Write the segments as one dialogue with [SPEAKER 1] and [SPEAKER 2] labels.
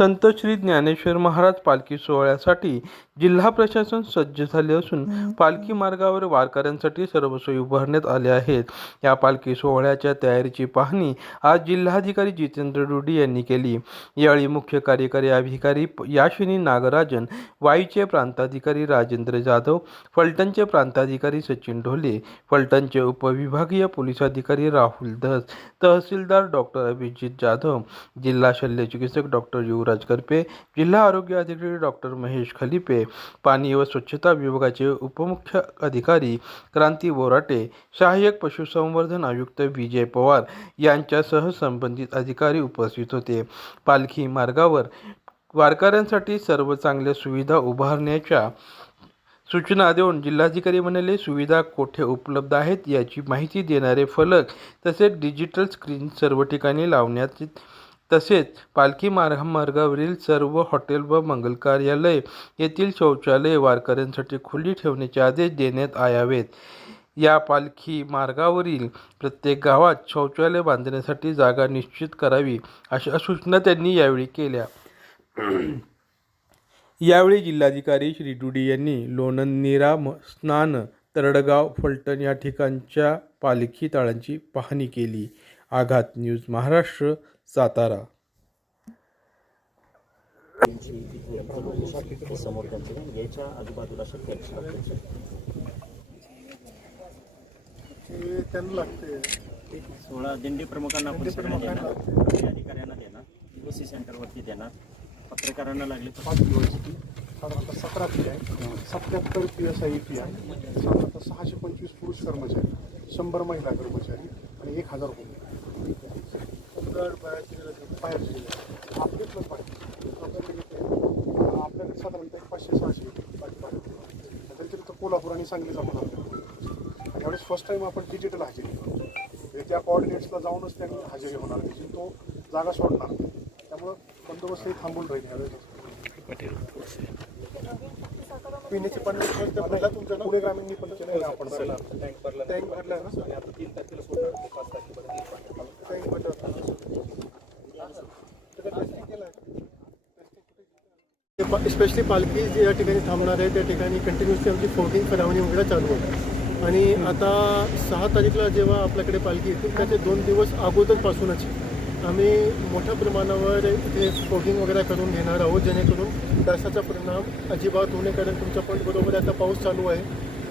[SPEAKER 1] संत श्री ज्ञानेश्वर महाराज पालखी सोहळ्यासाठी जिल्हा प्रशासन सज्ज झाले असून पालखी मार्गावर वारकऱ्यांसाठी सर्व सोयी उभारण्यात आल्या आहेत. या पालखी सोहळ्याच्या तयारीची पाहणी आज जिल्हाधिकारी जितेंद्र डोडी यांनी केली. यावेळी मुख्य कार्यकारी अधिकारी याशिनी नागराजन वाईचे प्रांताधिकारी राजेंद्र जाधव फलटणचे प्रांताधिकारी सचिन ढोले फलटणचे उपविभागीय पोलीस अधिकारी राहुल धस तहसीलदार डॉक्टर अभिजित जाधव जिल्हा शल्य चिकित्सक डॉक्टर युवराज करपे जिल्हा आरोग्य अधिकारी डॉक्टर महेश खलिपे पाणी व स्वच्छता विभागाचे उपमुख्य अधिकारी क्रांती बोराटे सहाय्यक पशुसंवर्धन आयुक्त विजय पवार यांच्यासह संबंधित अधिकारी उपस्थित होते. पालखी मार्गावर वारकऱ्यांसाठी सर्व चांगल्या सुविधा उभारण्याच्या सूचना देऊन जिल्हाधिकारी म्हणाले सुविधा कोठे उपलब्ध आहेत याची माहिती देणारे फलक तसेच डिजिटल स्क्रीन सर्व ठिकाणी लावण्यात तसेच पालखी मार्ग मार्गावरील सर्व हॉटेल व मंगल कार्यालय येथील शौचालय वारकऱ्यांसाठी खुली ठेवण्याचे आदेश देण्यात आयावेत. या पालखी मार्गावरील प्रत्येक गावात शौचालय बांधण्यासाठी जागा निश्चित करावी अशा सूचना त्यांनी यावेळी केल्या. यावेळी जिल्हाधिकारी श्री डुडी यांनी लोणंदनिरा म- स्नान तरडगाव फलटण या ठिकाणच्या पालखी तळांची पाहणी केली. आघात न्यूज महाराष्ट्र सातारा.
[SPEAKER 2] समोर त्यांचं याच्या आजूबाजूला शक्य आहे
[SPEAKER 3] ते त्यांना लागते
[SPEAKER 2] एक सोळा दिंडी प्रमुखांना अधिकाऱ्यांना देणार. युसी सेंटरवरती देणार. पत्रकारांना लागले तर
[SPEAKER 3] पाच दिवसची साधारणतः सतरा पी आहे सत्याहत्तर पी एस आय पी आहे साधारणतः सहाशे पंचवीस पुरुष कर्मचारी शंभर महिला कर्मचारी आणि एक हजार गड. आपले पण पाहिजे आपल्याकडे किती आहे? आपल्याकडे साधारणतः एक पाचशे सहाशे बाकी पाहिजे त्याच्या व्यतिरिक्त कोल्हापूर आणि सांगलीच आपण आपल्याकडे आणि यावेळेस फर्स्ट टाइम आपण डिजिटल हजेरी. म्हणजे त्या कोऑर्डिनेट्सला जाऊनच त्यांनी हजेरी होणार त्याची तो जागा सोडणार. त्यामुळं बंदोबस्तही थांबून राहील यावेळेस पिण्याचे पाणी तुमच्या पुणे ग्रामीणनी पण केलं आपण टँक भरला टँक भरला ना? आणि आता तीन तारखेला सोडणार पाच तारखेपर्यंत टँक भरला स्पेशली पालखी जे या ठिकाणी थांबणार आहे त्या ठिकाणी कंटिन्युअसली आमची फोर्टिंग फरावणी वगैरे चालू आहे. आणि आता सहा तारीखला जेव्हा आपल्याकडे पालखी येतील त्याचे दोन दिवस अगोदरपासूनच आम्ही मोठ्या प्रमाणावर इथे फोगिंग वगैरे करून घेणार आहोत जेणेकरून डासाचा परिणाम अजिबात होणे कारण तुमच्या पण बरोबर आता पाऊस चालू आहे.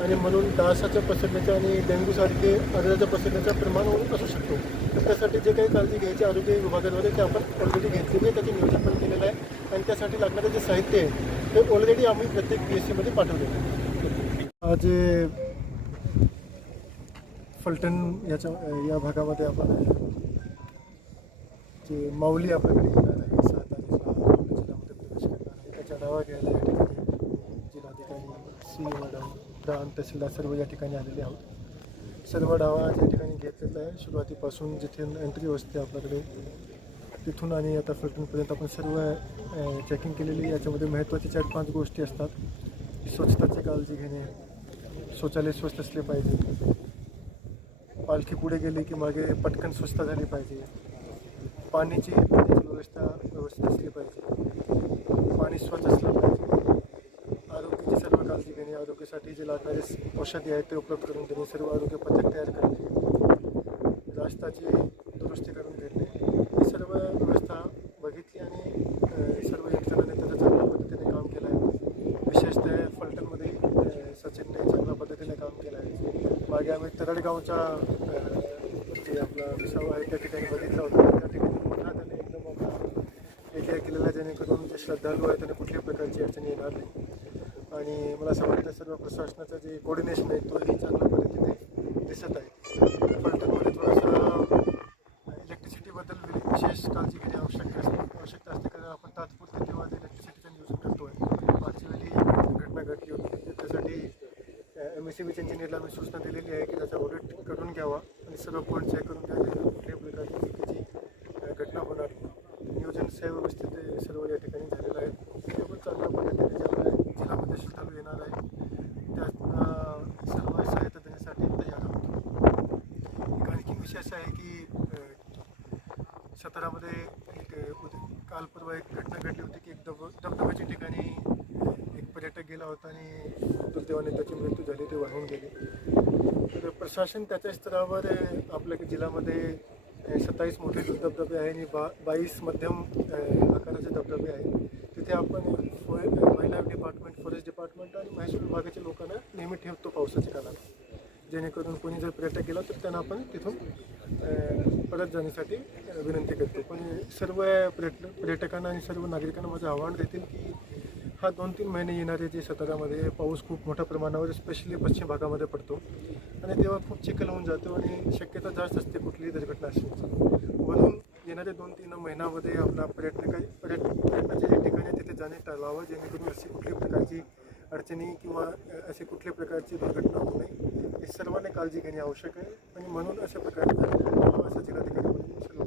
[SPEAKER 3] आणि म्हणून डासाच्या पसरण्याचा आणि डेंग्यूसारखे आजाराच्या पसरण्याचं प्रमाण असू शकतो. तर त्यासाठी जे काही काळजी घ्यायची आरोग्य विभागाद्वारे ते आपण ऑलरेडी घेतलेली आहे त्याचे नियोजन पण केलेलं आहे आणि त्यासाठी लागणारं जे साहित्य आहे ते ऑलरेडी आम्ही प्रत्येक पी एस सीमध्ये पाठवलेलं आहे. आज फलटण याच्या या भागामध्ये आपण जे माऊली आपल्याकडे येणार आहे सहा जिल्ह्यामध्ये प्रवेश करणार आहे. त्याच्या डावा घ्यायला या ठिकाणी जिल्हाधिकारी सी मॅडम प्रांत तहसीलदार सर्व या ठिकाणी आलेले आहोत. सर्व डावा या ठिकाणी घेतलेला आहे. सुरुवातीपासून जिथे एंट्री असते आपल्याकडे तिथून आणि आता फलटणपर्यंत आपण सर्व चेकिंग केलेली याच्यामध्ये महत्त्वाची चार पाच गोष्टी असतात. स्वच्छताची काळजी घेणे शौचालय स्वच्छ असले पाहिजे. पालखी पुढे गेली की मागे पटकन स्वच्छता झाली पाहिजे. पाण्याची पाण्याची व्यवस्था व्यवस्थित असली पाहिजे. पाणी स्वच्छ असलं पाहिजे. आरोग्याची काळजी घेणे आरोग्यासाठी जे लागणारे औषधी आहेत ते उपलब्ध करून देणे सर्व आरोग्य पथक तयार करणे रास्ताची दुरुस्ती करून घेणे ही सर्व व्यवस्था बघितली आणि सर्व यंत्रणांनी त्याचं चांगल्या पद्धतीने काम केलं आहे विशेषतः फलटणमध्ये सचिनने चांगल्या पद्धतीने काम केलं आहे मागे आम्ही तरडगावच्या जे आपला विसावा आहे त्या ठिकाणी बघितला होता. त्या ठिकाणी मोठा त्याने एकदम मोठा एरिया केलेला आहे जेणेकरून जे श्रद्धाळू आहे त्यांना कुठल्याही प्रकारची अडचणी येणार नाही. आणि मला असं वाटतं सर्व प्रशासनाचं जे कोऑर्डिनेशन आहे तोही चांगल्या पद्धतीने दिसत आहे. फलटणमध्ये थोडंसं इलेक्ट्रिसिटीबद्दल विशेष काळजी घेणे आवश्यक असते आवश्यकता असते कारण आपण तात्पुरते तेव्हा इलेक्ट्रिसिटीचा इलेक्ट्रिसिटीचं करतो आहे मागच्या वेळी घटना घडली होती त्यासाठी एम एस सी बीच्या इंजिनियरला मी सूचना दिलेली आहे की त्याचा ऑडिट करून घ्यावा आणि सर्व पॉईंट चेक करून घ्यावे कुठल्याही प्रकारची चुकीची घटना होणार नियोजन सुव्यवस्थित सर्व या ठिकाणी झालेलं आहे. ते पण चांगल्या पद्धतीने ज्यामुळे जिल्ह्यामध्ये श्रद्धाळू येणार आहे. त्यात सर्व सहायता देण्यासाठी तयार आहोत आणखी विषय असा आहे की अ, सातारामध्ये एक उद- काल परवा एक घटना घडली होती की एक धब धबधब्याच्या ठिकाणी एक पर्यटक गेला होता आणि दुर्दैवाने त्याची मृत्यू झाली ते वाहून गेले. तर प्रशासन त्याच्या स्तरावर आपल्या जिल्ह्यामध्ये सत्तावीस मोठे धबधबे आहे आणि बा बावीस मध्यम अ, आकाराचे धबधबे आहेत तिथे आपण फो- महिला डिपार्टमेंट फॉरेस्ट डिपार्टमेंट आणि महसूल विभागाच्या लोकांना नेहमी ठेवतो पावसाच्या काळात जेणेकरून कोणी जर पर्यटक गेला तर त्यांना आपण तिथून परत जाण्यासाठी विनंती करतो. पण सर्व पर्यट पर्यटकांना आणि सर्व नागरिकांना माझं आव्हान देतील की हा दोन तीन महिने येणारे जे सतारामध्ये पाऊस खूप मोठ्या प्रमाणावर स्पेशली पश्चिम भागामध्ये पडतो. आणि तेव्हा खूप चिखल होऊन जातो आणि शक्यता जास्त असते कुठलीही दुर्घटना असण्याची म्हणून येणाऱ्या दोन तीन महिन्यामध्ये आपला पर्यटक पर्यटक पर्यटनाचे जे ठिकाणी तिथे जाणे टाळावं जेणेकरून अशी कुठल्या प्रकारची अडचणी किंवा असे कुठल्या प्रकारची दुर्घटना होऊ नये हे सर्वांनी काळजी घेणे आवश्यक आहे. आणि म्हणून अशा प्रकारे जिल्हाधिकारी म्हणून